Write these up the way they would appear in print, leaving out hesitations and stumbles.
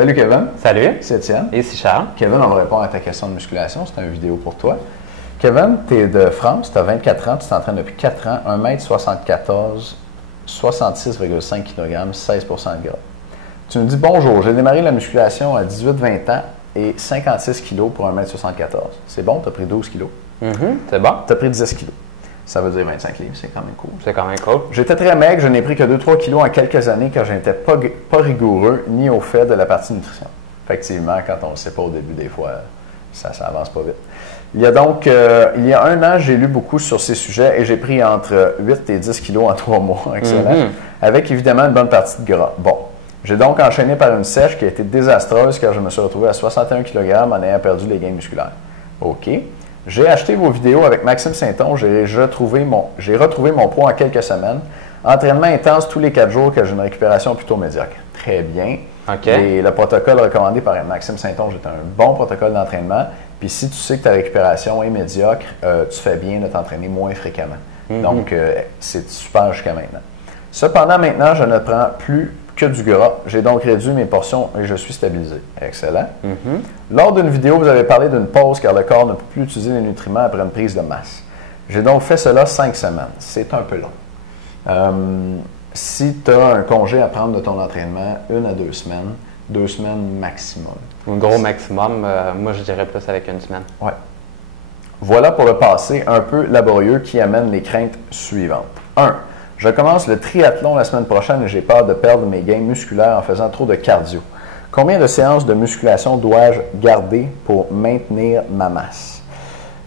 Salut Kevin. Salut. C'est Étienne. Et c'est Charles. Kevin, on va répondre à ta question de musculation. C'est une vidéo pour toi. Kevin, tu es de France, tu as 24 ans, tu t'entraînes depuis 4 ans, 1m74, 66,5 kg, 16 de gras. Tu me dis bonjour, j'ai démarré la musculation à 18-20 ans et 56 kg pour 1m74. C'est bon, tu as pris 12 kg. C'est bon. Tu as pris 10 kg. Ça veut dire 25 livres, c'est quand même cool. C'est quand même cool. J'étais très maigre, je n'ai pris que 2-3 kilos en quelques années car je n'étais pas rigoureux ni au fait de la partie nutrition. Effectivement, quand on ne le sait pas au début, des fois, ça avance pas vite. Il y a un an, j'ai lu beaucoup sur ces sujets et j'ai pris entre 8 et 10 kilos en 3 mois. Excellent. Avec évidemment une bonne partie de gras. Bon. J'ai donc enchaîné par une sèche qui a été désastreuse car je me suis retrouvé à 61 kg en ayant perdu les gains musculaires. OK. J'ai acheté vos vidéos avec Maxime Saint-Onge. J'ai retrouvé mon poids en quelques semaines. Entraînement intense tous les 4 jours que j'ai une récupération plutôt médiocre. Très bien. Okay. Et le protocole recommandé par Maxime Saint-Onge est un bon protocole d'entraînement. Puis si tu sais que ta récupération est médiocre, tu fais bien de t'entraîner moins fréquemment. Donc, c'est super jusqu'à maintenant. Cependant, maintenant, je ne prends plus que du gras. J'ai donc réduit mes portions et je suis stabilisé. Excellent. Lors d'une vidéo, vous avez parlé d'une pause car le corps ne peut plus utiliser les nutriments après une prise de masse. J'ai donc fait cela 5 semaines. C'est un peu long. Si tu as un congé à prendre de ton entraînement, 1 à 2 semaines, 2 semaines maximum. Un gros maximum, moi je dirais plus avec 1 semaine. Ouais. Voilà pour le passé un peu laborieux qui amène les craintes suivantes. 1. Je commence le triathlon la semaine prochaine et j'ai peur de perdre mes gains musculaires en faisant trop de cardio. Combien de séances de musculation dois-je garder pour maintenir ma masse?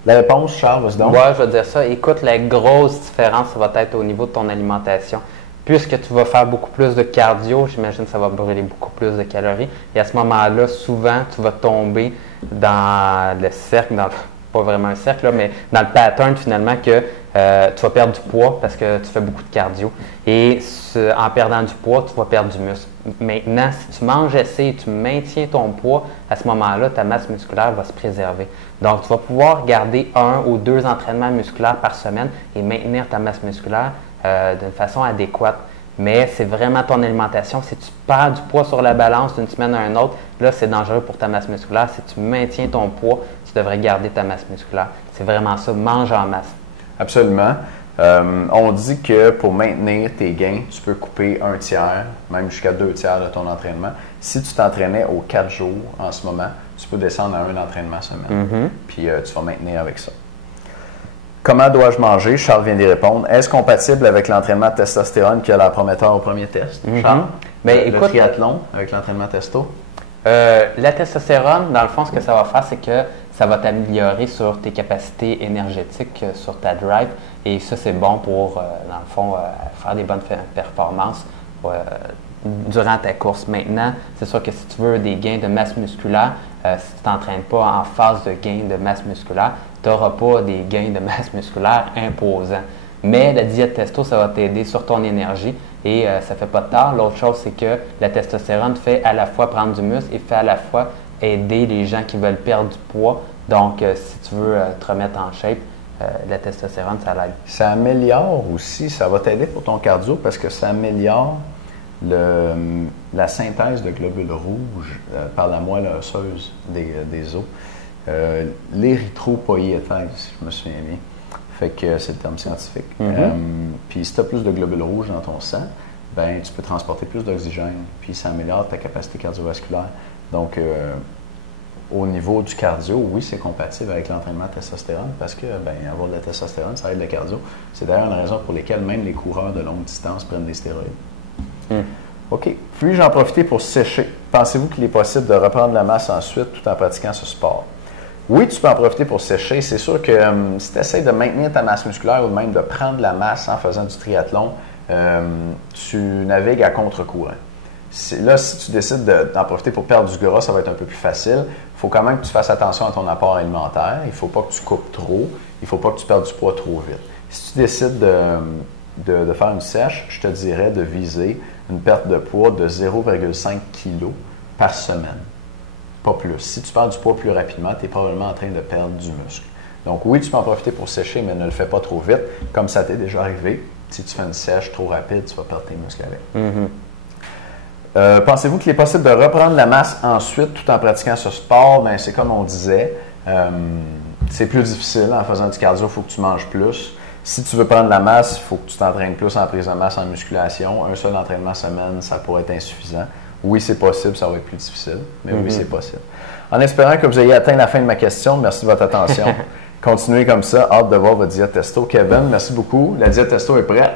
La réponse, Charles, vas-y donc. Ouais, je vais dire ça. Écoute, la grosse différence, ça va être au niveau de ton alimentation. Puisque tu vas faire beaucoup plus de cardio, j'imagine que ça va brûler beaucoup plus de calories. Et à ce moment-là, souvent, tu vas tomber dans le cercle, pas vraiment un cercle, là, mais dans le pattern finalement que tu vas perdre du poids parce que tu fais beaucoup de cardio. Et en perdant du poids, tu vas perdre du muscle. Maintenant, si tu manges assez et tu maintiens ton poids, à ce moment-là, ta masse musculaire va se préserver. Donc, tu vas pouvoir garder 1 ou 2 entraînements musculaires par semaine et maintenir ta masse musculaire d'une façon adéquate. Mais c'est vraiment ton alimentation. Si tu perds du poids sur la balance d'une semaine à une autre, là, c'est dangereux pour ta masse musculaire. Si tu maintiens ton poids, tu devrais garder ta masse musculaire. C'est vraiment ça, mange en masse. Absolument. On dit que pour maintenir tes gains, tu peux couper 1/3, même jusqu'à 2/3 de ton entraînement. Si tu t'entraînais aux 4 jours en ce moment, tu peux descendre à 1 entraînement semaine. Puis tu vas maintenir avec ça. Comment dois-je manger? Charles vient d'y répondre. Est-ce compatible avec l'entraînement de testostérone qui a l'air prometteur au premier test? Charles? Le triathlon avec l'entraînement testo? La testostérone, dans le fond, ce que ça va faire, c'est que ça va t'améliorer sur tes capacités énergétiques, sur ta drive. Et ça, c'est bon pour, dans le fond, faire des bonnes performances durant ta course. Maintenant, c'est sûr que si tu veux des gains de masse musculaire, si tu ne t'entraînes pas en phase de gain de masse musculaire, tu n'auras pas des gains de masse musculaire imposants. Mais la diète testo, ça va t'aider sur ton énergie et ça ne fait pas de tort. L'autre chose, c'est que la testostérone fait à la fois prendre du muscle et fait à la fois aider les gens qui veulent perdre du poids. Donc, si tu veux te remettre en shape, la testostérone, ça l'aide. Ça améliore aussi, ça va t'aider pour ton cardio parce que ça améliore la synthèse de globules rouges par la moelle osseuse des os. L'érythropoïétèse, si je me souviens bien. Fait que c'est le terme scientifique. Puis si tu as plus de globules rouges dans ton sang, ben tu peux transporter plus d'oxygène. Puis ça améliore ta capacité cardiovasculaire. Donc, au niveau du cardio, oui, c'est compatible avec l'entraînement de testostérone parce que avoir de la testostérone, ça aide le cardio. C'est d'ailleurs une raison pour laquelle même les coureurs de longue distance prennent des stéroïdes. OK. Puis-je en profiter pour sécher? Pensez-vous qu'il est possible de reprendre la masse ensuite tout en pratiquant ce sport? Oui, tu peux en profiter pour sécher. C'est sûr que si tu essaies de maintenir ta masse musculaire ou même de prendre la masse en faisant du triathlon, tu navigues à contre-courant. Là, si tu décides d'en profiter pour perdre du gras, ça va être un peu plus facile. Il faut quand même que tu fasses attention à ton apport alimentaire. Il ne faut pas que tu coupes trop. Il ne faut pas que tu perdes du poids trop vite. Si tu décides de faire une sèche, je te dirais de viser une perte de poids de 0,5 kg par semaine. Pas plus. Si tu perds du poids plus rapidement, tu es probablement en train de perdre du muscle. Donc oui, tu peux en profiter pour sécher, mais ne le fais pas trop vite. Comme ça t'est déjà arrivé, si tu fais une sèche trop rapide, tu vas perdre tes muscles avec. Pensez-vous qu'il est possible de reprendre la masse ensuite tout en pratiquant ce sport? Bien, c'est comme on disait, c'est plus difficile. En faisant du cardio, il faut que tu manges plus. Si tu veux prendre la masse, il faut que tu t'entraînes plus en prise de masse, en musculation. Un seul entraînement semaine, ça pourrait être insuffisant. Oui, c'est possible, ça va être plus difficile, mais oui, c'est possible. En espérant que vous ayez atteint la fin de ma question, merci de votre attention. Continuez comme ça, hâte de voir votre diète testo. Kevin, merci beaucoup. La diète testo est prête.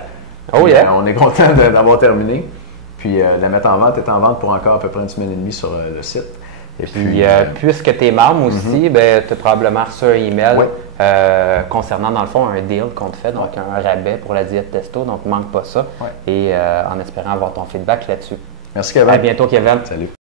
Oh yeah! On est content d'avoir terminé. Puis la mettre en vente est en vente pour encore à peu près une semaine et demie sur le site. Et puis, puisque tu es membre aussi, tu as probablement reçu un email concernant, dans le fond, un deal qu'on te fait, donc un rabais pour la diète testo. Donc, ne manque pas ça. Et en espérant avoir ton feedback là-dessus. Merci, Kevin. À bientôt, Kevin. Salut.